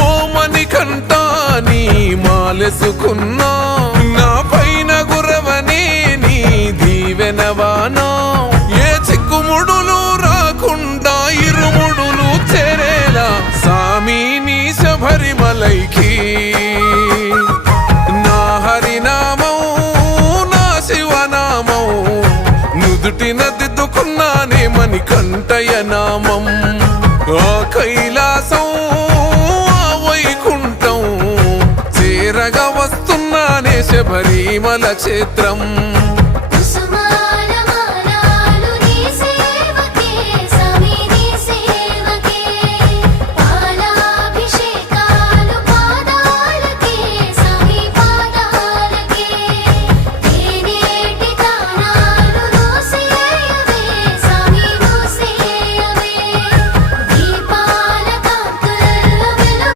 ఓ మణికంఠ నీ మాలెసుకున్నా నా పైన గురవని నీ దీవెనవానా ఏ చిక్కుముడులు రాకుండా ఇరుముడులు చేరేలా సామి నీ శబరిమలైకి నా హరినామం నా శివనామం నుదుటిన దిద్దుకున్నానే మణికంఠయ నామం ఆ కైలాసం ఆ వైకుంఠం చేరగా వస్తున్నానే శబరిమల క్షేత్రం